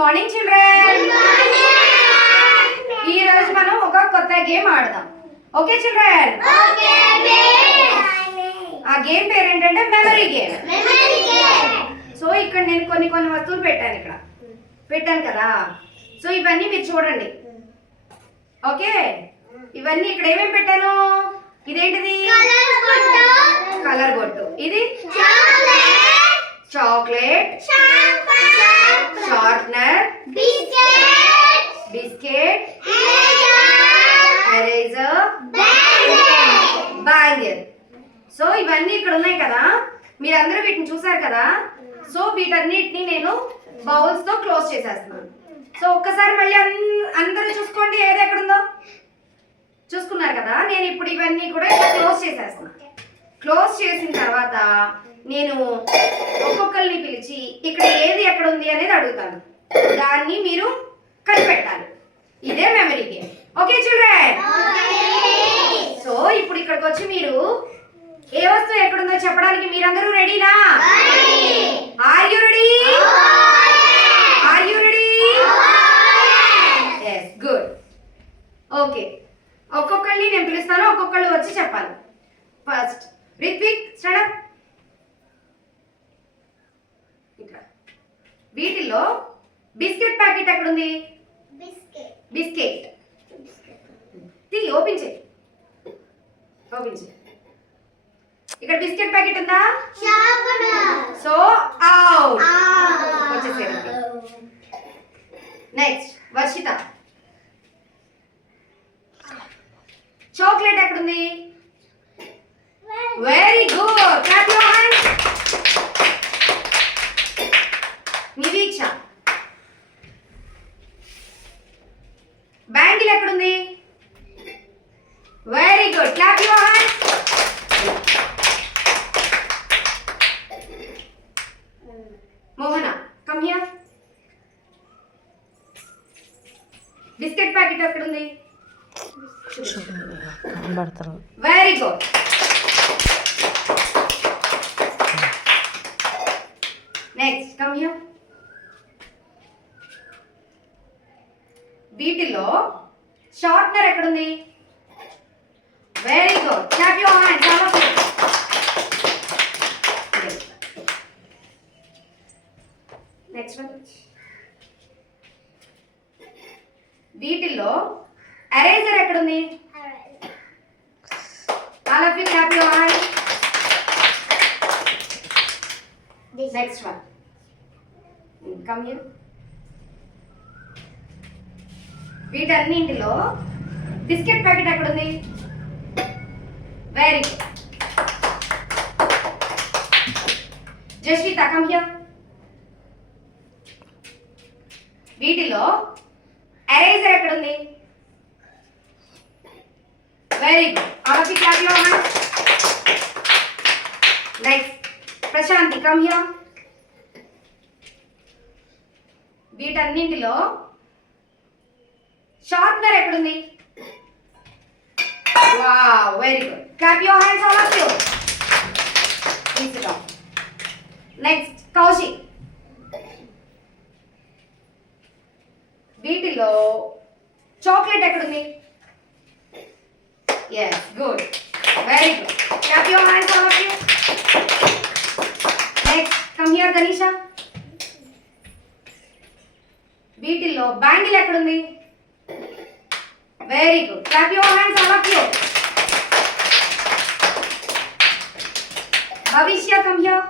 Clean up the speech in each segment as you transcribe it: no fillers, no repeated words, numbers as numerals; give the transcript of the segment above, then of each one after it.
Morning children. ఈ రోజు మనం ఒక కొత్త గేమ్ ఆడదాం. Okay children? ఆ గేమ్ పేరు ఏంటంటే మెమరీ గేమ్. సో ఇక్కడ నేను కొన్ని వస్తువులు పెట్టాను కదా. సో ఇవన్నీ మీరు చూడండి. ఓకే, ఇవన్నీ ఇక్కడ ఏమేమి పెట్టాను? ఇదేంటిది? కలర్ బొట్టు. ఇది chocolate, sharpener, biscuit, eraser, bangle. So ఇవన్నీ ఇక్కడ ఉన్నాయి కదా, మీరందరూ వీటిని చూసారు కదా. సో వీటన్నిటిని నేను బౌల్స్ తో క్లోజ్ చేసేస్తున్నాను. సో ఒక్కసారి మళ్ళీ అందరూ చూసుకోండి, ఏది ఎక్కడుందో చూసుకున్నారు కదా. నేను ఇప్పుడు ఇవన్నీ కూడా ఇక్కడ క్లోజ్ చేసేస్తున్నాను. క్లోజ్ చేసిన తర్వాత నేను ఒక్కొక్కరిని పిలిచి ఇక్కడ ఏది ఎక్కడ ఉంది అనేది అడుగుతాను. దాన్ని మీరు కనిపెట్టాలి. ఇదే memory game. Okay children? So ఇప్పుడు ఇక్కడికి వచ్చి మీరు ఏ వస్తువు ఎక్కడుందో చెప్పడానికి మీరందరూ రెడీనా? Are you ready? Are you ready? yes good. Okay, ఒక్కొక్కరిని నేను పిలుస్తాను, ఒక్కొక్కళ్ళు వచ్చి చెప్పాలి. First Ritvik start up. వీటిలో బిస్కెట్ ప్యాకెట్ ఎక్కడుంది? బిస్కెట్ ఓపెన్ చేయి. ఇక్కడ బిస్కెట్ ప్యాకెట్ ఉందా? So out. వచ్చేసేది. నెక్స్ట్ వర్షిత. చాక్లెట్ ఎక్కడుంది? Very good, clap your hands. Niviksha. Bangle ఎక్కడుంది? Very good, clap your hands. Mohana, come here. Biscuit packet ఎక్కడుంది? Very good. Next come here. వీటిలో షార్ప్నర్ ఎక్కడుంది? Very good, clap your hands all of you. Next one. వీటిలో eraser ఎక్కడుంది? All of you clap your hands. Next one. Come here. వీటన్నింటిలో biscuit packet ఎక్కడుంది? Very good. Jasvitha, come here. వీటిలో eraser ఎక్కడుంది? Very good, all of you clap your hands. Next Prashanthi, come here. వీటన్నింటిలో sharpener ఎక్కడుంది? Wow, very good, clap your hands all of you. Next Kaushik. వీటిలో chocolate ఎక్కడుంది? yes good, very good, clap your hands all of you. next come here Danisha. వీటిలో bangle ఎక్కడుంది? Very good, clap your hands all of you. భవిష్య, come here.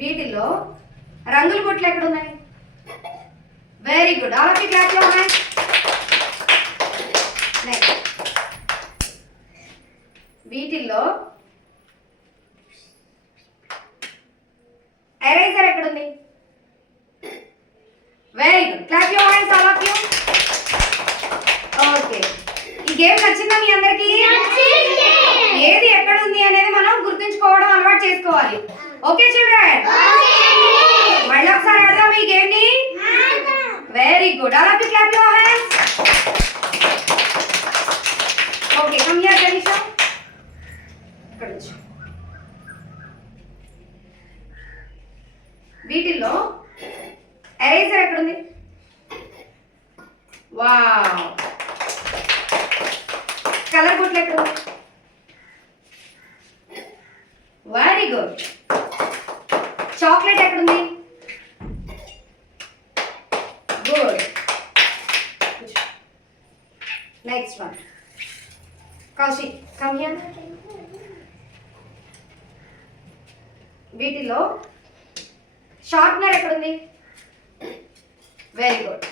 వీటిలో రంగుల బొట్లు ఎక్కడున్నాయి? Very good, all of you clap your hands. Next వీటిల్లో ఎరేజర్ ఎక్కడుంది? Very good, clap your hands all of you. Okay, ఈ గేమ్ నచ్చిందా మీ అందరికీ? ఏది ఎక్కడ ఉంది అనేది మనం గుర్తుంచుకోవడం అలవాటు చేసుకోవాలి. Okay children? మళ్ళీ ఒకసారి ఆడదాం ఈ గేమ్ ని. Very good, all of you clap your hands. Okay, come here Danisha. ఇక్కడ వచ్చి వీటిల్లో ఎరేజర్ ఎక్కడుంది? వావ్. కలర్ బుట్లు ఎక్కడుంది? Very good. చాక్లెట్ ఎక్కడుంది? Good. Next one. Kaushik come here. వీటిలో షార్ప్నర్ ఎక్కడుంది? Very good.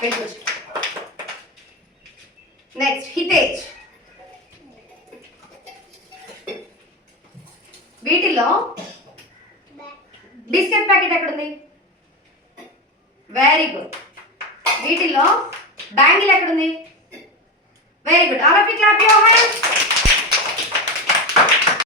Very good. Next Hitej. వీటిలో బిస్కెట్ ప్యాకెట్ ఎక్కడుంది? Very good. వీటిలో బ్యాంగిల్ ఎక్కడుంది? Very good. All of you clap your hands.